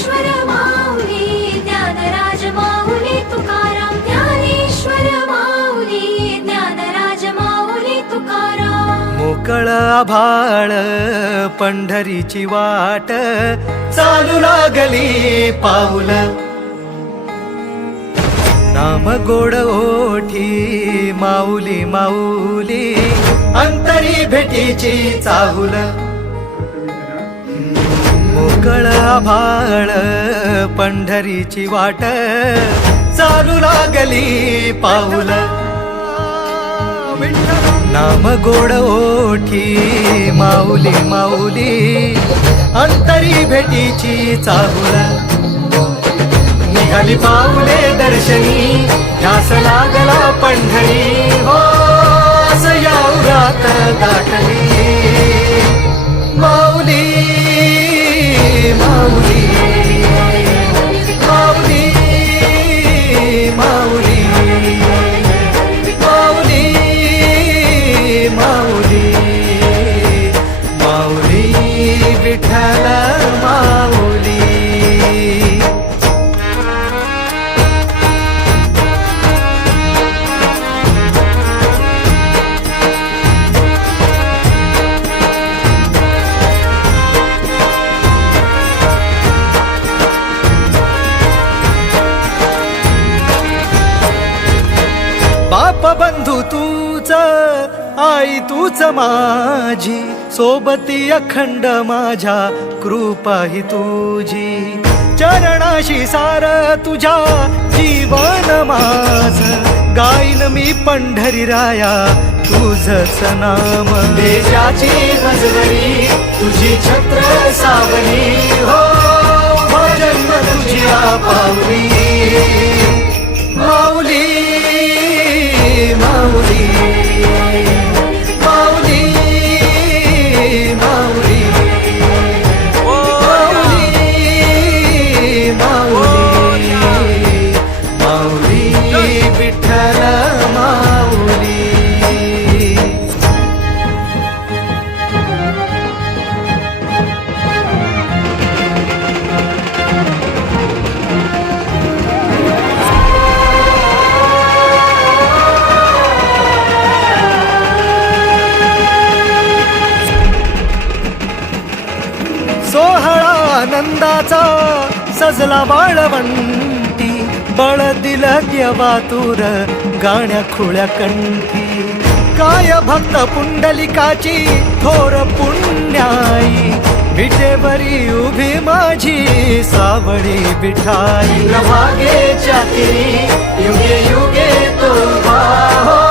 ज्ञानेश्वर माऊली ज्ञानराज माऊली तुकाराम ज्ञानेश्वर माऊली ज्ञानराज माऊली तुकाराम मोकळ आभाळ पंढरीची वाट चालू लागली पाऊल नाम गोड ओठी माऊली माऊली अंतरी भेटीची चाहुल मोकळ आभाळ पंढरीची वाट चालू लागली पाऊल नाम गोड ओठी माऊली माऊली अंतरी भेटीची चाहुल निघाली पाऊले दर्शनी ध्यास लागला पंढरी हो सयाउरात गाठली माऊली माऊली माऊली माऊली माऊली माऊली माऊली विठ्ठल माऊली बाप बंधू तूच आई तूच माझी सोबती अखंड माझ्या कृपा ही तुझी चरणाशी सार तुझ्या जीवन माझ गाईन मी पंढरी राया तुझच नाम देशाची मजवरी तुझी छत्र सावली हो भजन तुझी पावली माऊली माऊली माऊली माऊली माऊली माऊली माऊली विठ्ठल माऊली सोहळा आनंदाचा सजला बाळवंटी बळ दिलं देवातूर गाण्या खुळ्या कंठी काय भक्त पुंडलिकाची थोर पुण्याई विटेवरी उभी माझी सावळी विठाई भागे चाकरी युगे युगे तो हो